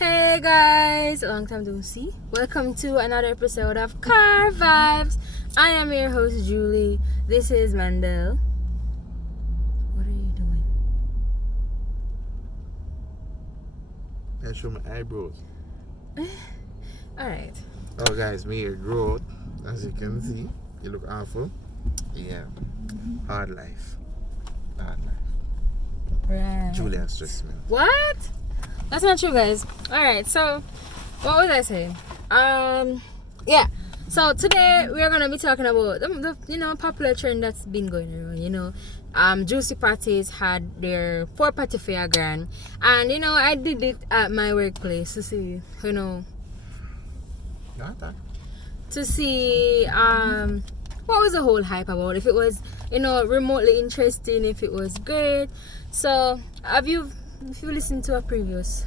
Hey guys, long time no see. Welcome to another episode of Car Vibes. I am your host Julie. This is Mandel. What are you doing? I show my eyebrows. Alright. Oh guys, me here growth. As you can see, you look awful. Yeah. Hard life. Right. Julia stressed me. What? That's not true, guys. Alright, so what was I saying? Yeah. So today we are gonna be talking about the popular trend that's been going around. Juicy Parties had their 4-party fair grand, and I did it at my workplace to see to see what was the whole hype about, if it was remotely interesting, if it was great. So if you listened to our previous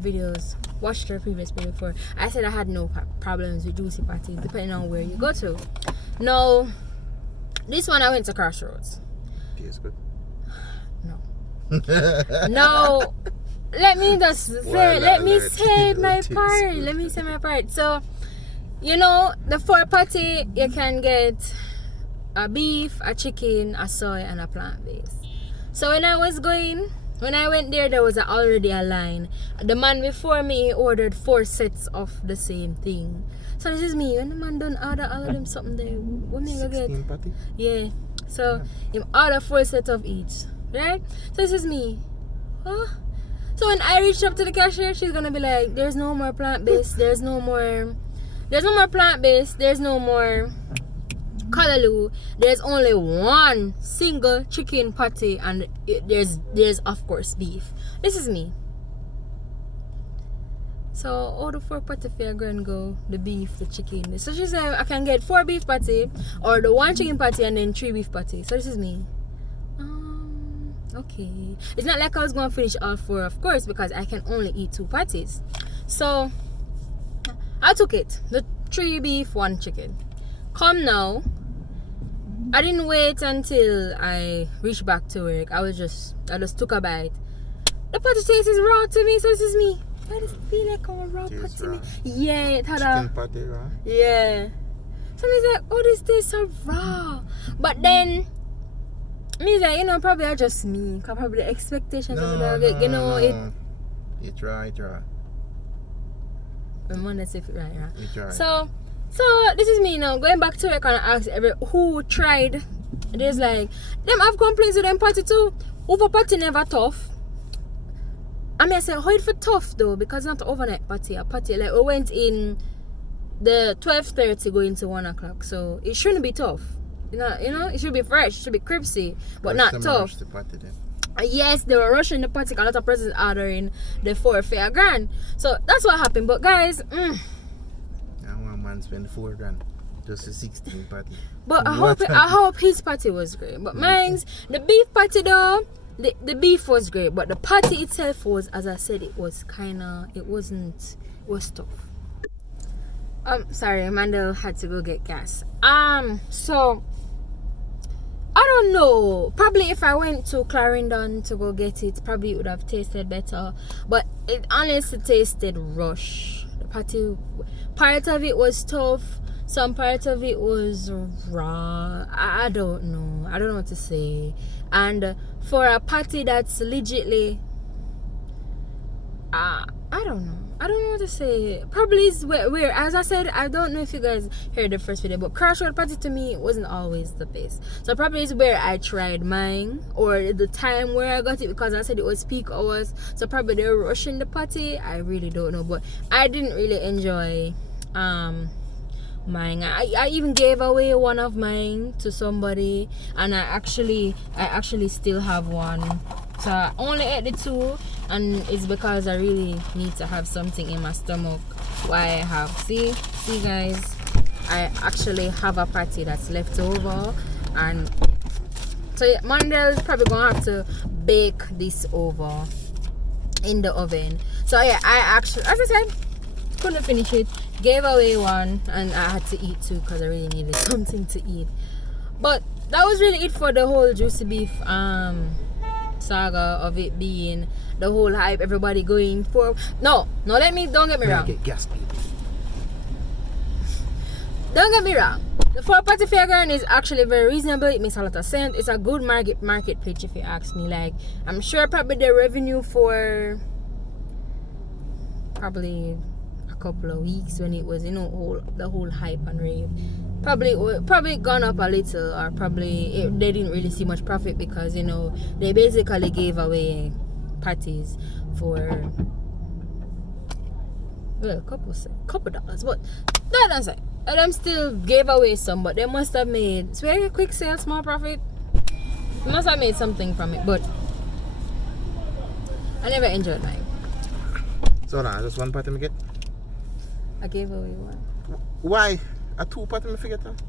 videos, watched our previous video before, I said I had no problems with Juicy Parties depending on where you go to. No, this one I went to Crossroads. Tastes good. No. Let me just say, let me say my part. So, the 4-party, you can get a beef, a chicken, a soy, and a plant-based. So when I went there was already a line. The man before me ordered 4 sets of the same thing. So this is me. When the man done order all of them something there, what me go get? 16 patty? Yeah. So him order 4 sets of each, right? So this is me. Huh? So when I reach up to the cashier, she's gonna be like, "There's no more plant-based. There's no more plant-based. There's no more Callaloo. There's only one single chicken patty, and there's of course beef." This is me. So all the 4-party fair gonna go the beef, the chicken. So she said I can get 4 beef patty or the 1 chicken patty and then 3 beef patty. So this is me. Okay. It's not like I was going to finish all 4, of course, because I can only eat 2 patties. So I took it. The 3 beef, 1 chicken. Come now. I didn't wait until I reached back to work. I just took a bite. The patty taste is raw to me, so this is me. Why does it feel like a raw patty to me? Yeah, it had chicken patty raw? Yeah. So I was like, oh, this tastes so raw. But then me like, probably I just me, cause probably the expectations of the dog, it. It's right. I'm gonna say it right. It's right. So this is me now going back to work and ask who tried. There's like them have complaints with them party too. Over party never tough. I say how it for tough though, because not overnight party. A party like we went in the 12:30 going to 1 o'clock, so it shouldn't be tough. It should be fresh, it should be crispy, but not tough. The party then. Yes, they were rushing the party. A lot of persons ordering the 4 fair grand. So that's what happened. But guys, one man spend 4 grand just a 16 party. But I hope his party was great. But mine's the beef party though. The beef was great, but the party itself was, as I said, it was tough. Sorry, Amanda had to go get gas. So I don't know. Probably if I went to Clarendon to go get it, probably it would have tasted better. But it honestly tasted rush. The party, part of it was tough. Some part of it was raw. I don't know. I don't know what to say. And for a party that's legitly, I don't know. I don't know what to say. Probably is where, as I said, I don't know if you guys heard the first video, but Crossroad party to me wasn't always the best. So probably is where I tried mine, or the time where I got it, because I said it was peak hours. So probably they were rushing the party. I really don't know, but I didn't really enjoy mine. I even gave away one of mine to somebody, and I actually still have one. So I only ate the 2, and it's because I really need to have something in my stomach. Why I have see guys, I actually have a patty that's left over, and so yeah, Mondel's probably gonna have to bake this over in the oven. So yeah, I actually, as I said, couldn't finish it, gave away one, and I had to eat 2 because I really needed something to eat. But that was really it for the whole juicy beef saga of it being the whole hype, everybody going for. No, don't get me wrong. Get gas, people. Don't get me wrong. The 4-party fairground is actually very reasonable. It makes a lot of sense. It's a good market pitch if you ask me. Like, I'm sure probably the revenue for probably a couple of weeks when it was, you know, the whole hype and rave, probably gone up a little, or probably they didn't really see much profit because, you know, they basically gave away parties for, well, a couple dollars, but that aside, and them still gave away some, but they must have made, it's very quick sale, small profit. They must have made something from it, but I never enjoyed mine. So now, just one party me get? I gave away one. Why? A 2 party me forget that?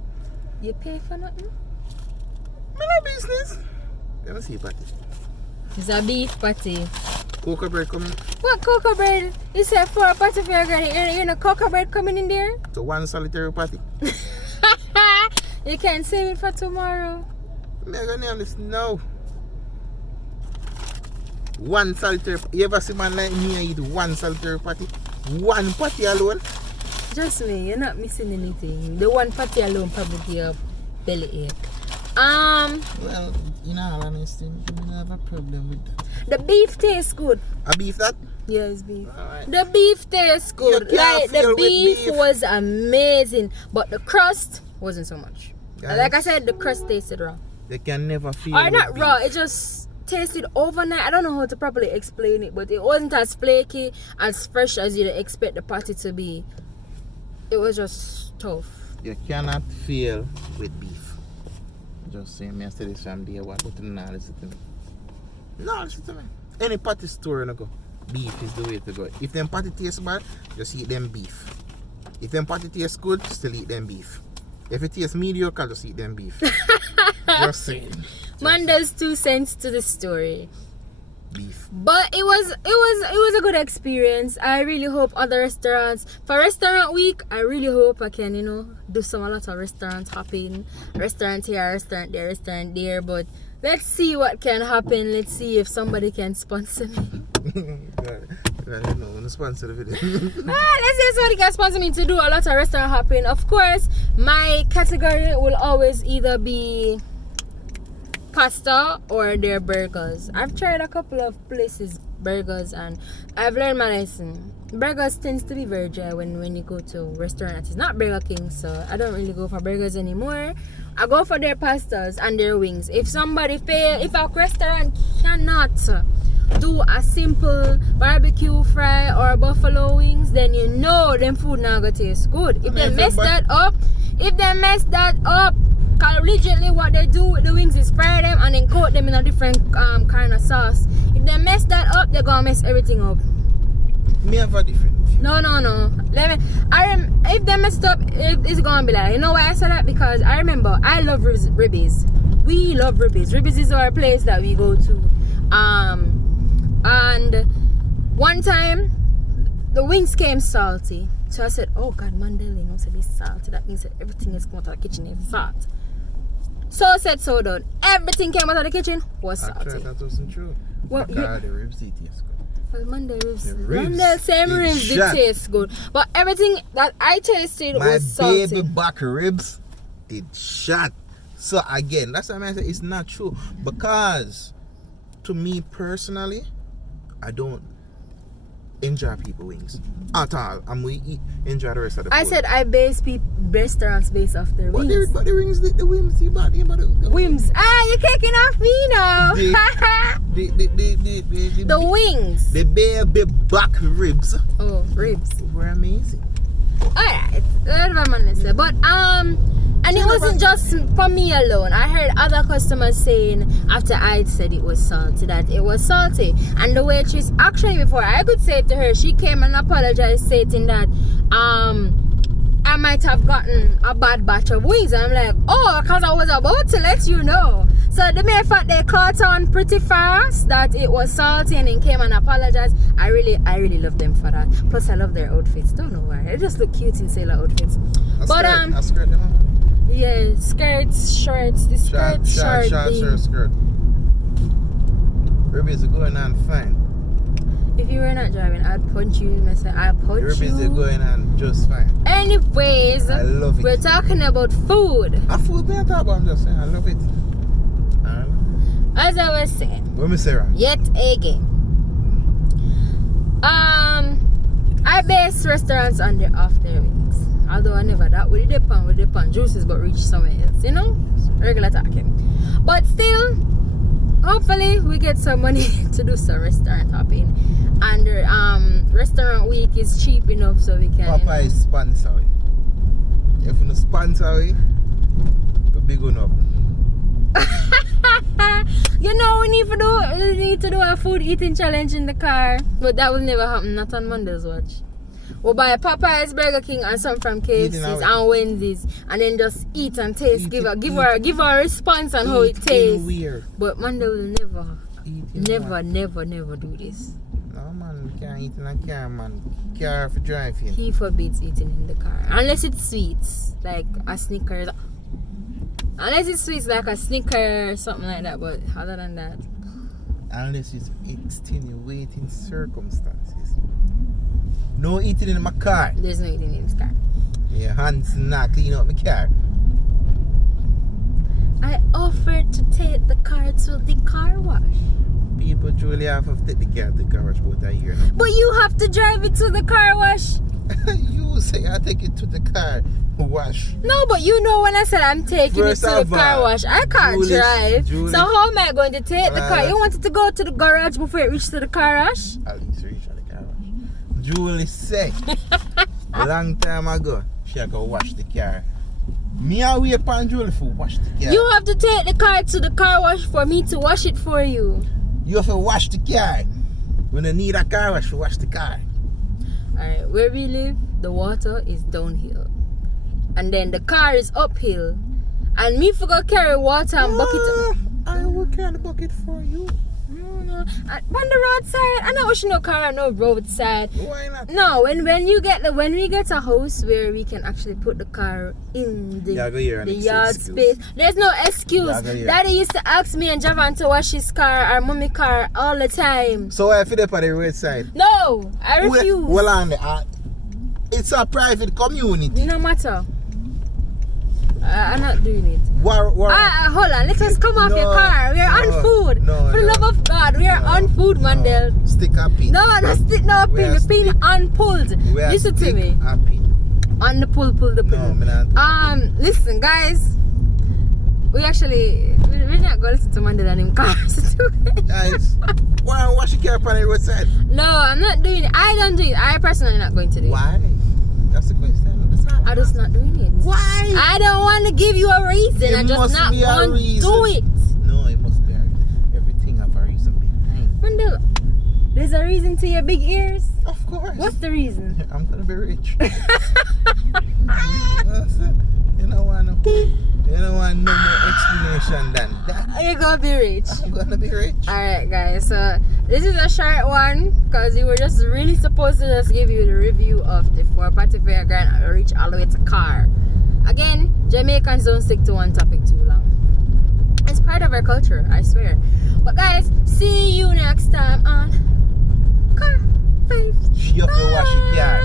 You pay for nothing? Me no business. Let me see party. It's a beef patty. Cocoa bread coming. What cocoa bread? You said 4 party fairground. You know cocoa bread coming in there? So one solitary party. You can save it for tomorrow. Me gonna honest no. One solitary. You ever see man like me and eat one solitary party? One party alone? Just me, you're not missing anything. The one patty alone probably give you a belly ache. Well, in all honesty, I don't have a problem with that. The beef tastes good. A beef that? Yes, beef. Alright. The beef tastes good. You can't Like the feel with beef beef. was amazing, but the crust wasn't so much. Guys, Like I said, the crust tasted raw. they can never feel. Or with not beef. raw, it just tasted overnight. I don't know how to properly explain it, but it wasn't as flaky, as fresh as you'd expect the patty to be. It was just tough. You cannot feel with beef. Just saying, me I said this from day one, but now listen to me. No, listen to me. Any patty store you go, beef is the way to go. If them patty tastes bad, just eat them beef. If them patty tastes good, still eat them beef. If it tastes mediocre, just eat them beef. Just saying. Manda's 2 cents to the story. Beef. But it was a good experience. I really hope other restaurants, for restaurant week, I really hope I can, you know, do a lot of restaurant hopping. Restaurant here, restaurant there, but let's see what can happen. Let's see if somebody can sponsor me. God, no sponsor the video. Let's see if somebody can sponsor me to do a lot of restaurant hopping. Of course, my category will always either be pasta or their burgers. I've tried a couple of places burgers and I've learned my lesson. Burgers tends to be very dry when you go to restaurants. It's not Burger King, so I don't really go for burgers anymore. I go for their pastas and their wings. If a restaurant cannot do a simple barbecue fry or buffalo wings, then you know them food not gonna taste good. If they mess that up, cause originally what they do with the wings is fry them and then coat them in a different kind of sauce. If they mess that up, they're gonna mess everything up. Me have a different view. No. If they messed up, it's gonna be like, you know why I said that? Because I remember I love ribbies. We love ribbies. Ribbies is our place that we go to. And one time the wings came salty. So I said, oh God, Mandela knows to be salty. That means that everything is coming out of the kitchen is salt. So said, so done. Everything came out of the kitchen was salty. Actually, that wasn't true. Well, Because the ribs did taste good. Well, Monday ribs. The ribs Monday same did ribs did shot. taste good. But everything that I tasted My was salty. baby back ribs did shot. So again, that's why I say it's not true. Because to me personally, I don't enjoy people wings at all. I'm going to enjoy the rest of the food. I said I base restaurants based off their But wings. the wings, the wings, you bought the Wings. You're kicking off me now. The wings. The baby back ribs Oh, ribs. were amazing. Alright, that's what I'm gonna say. But and it wasn't just for me alone. I heard other customers saying after I said it was salty that it was salty. And the waitress, actually before I could say it to her, she came and apologized, stating that I might have gotten a bad batch of wings. And I'm like, oh, because I was about to let you know. So the mere fact they caught on pretty fast that it was salty and then came and apologized, I really love them for that. Plus I love their outfits. Don't know why. They just look cute in sailor outfits. A skirt, yeah, skirts, shorts, the skirt, short thing. Skirt. You're busy going on fine. If you were not driving, I'd punch you. I said, I'd punch You're busy you. going on just fine. Anyways, I love it. we're talking about food. I food better, but I'm just saying, I love it. As I was saying, What me say, Ron? yet again. I base restaurants on their off their wings. Although I never that with the pan juices but reach somewhere else, you know? Regular talking. But still, hopefully we get some money to do some restaurant hopping. And restaurant week is cheap enough so we can Papa is sponsor. If you sponsor, the big one up. You know, we need to do a food eating challenge in the car, but that will never happen. Not on Monday's watch. We'll buy Popeyes, Burger King, and some from KFC's on Wednesdays, and then just eat and taste. Give her a response on how it tastes. Weird. But Monday will never do this. No man, we can't eat in a car, man. Car for driving. He forbids eating in the car unless it's sweets like a Snickers. Unless it's sweets like a Snicker or something like that, but other than that. Unless it's extenuating circumstances. No eating in my car. There's no eating in this car. Yeah, hands not clean up my car. I offered to take the car to the car wash. People truly have to take the car to the car wash about a year now. But you have to drive it to the car wash. You say I take it to the car wash. No, but you know when I said I'm taking First it to of the car all, wash, I can't drive. Julie. So how am I going to take the car? You want it to go to the garage before it reaches to the car wash? At least reach at the car wash. Julie said a long time ago she had to wash the car. Me I wait upon Julie for wash the car. You have to take the car to the car wash for me to wash it for you. You have to wash the car. When you need a car wash, to wash the car. Alright, where we live, the water is downhill. And then the car is uphill. And me for go carry water and bucket. I will carry the bucket for you. No. On the roadside. I know we should no car on no roadside. Why not? No, when we get a house where we can actually put the car in the yard space. There's no excuse. Daddy used to ask me and Javan to wash his car or mommy car all the time. So I fit up on the roadside. No, I refuse. Well, on it's a private community. No matter. I'm not doing it. Hold on, let us come off your car. We are on food. For the love of God, we are on food, Mandel. Stick a pin. No stick no pin. The pin unpulled. Listen to me. A pin. On the pull the pin. No, listen, guys. We're not going to listen to Mandel and him cars. Guys, why wash your car on the roadside? No, I'm not doing it. I don't do it. I personally not going to do it. Why? That's the question. I'm just not doing it. Why? I don't want to give you a reason. I just not want to do it. No, it must be everything have a reason behind. Mandel, there's a reason to your big ears. Of course. What's the reason? I'm gonna be rich. You don't want no more explanation than that. You're gonna be rich. I'm gonna be rich. Alright guys, so this is a short one because we were just really supposed to just give you the review of the 4-party fairground and reach all the way to car. Again, Jamaicans don't stick to one topic too long. It's part of our culture, I swear. But guys, see you next time on Car 5. She have to wash your car.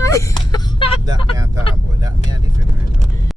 That me I talk about. That me a different.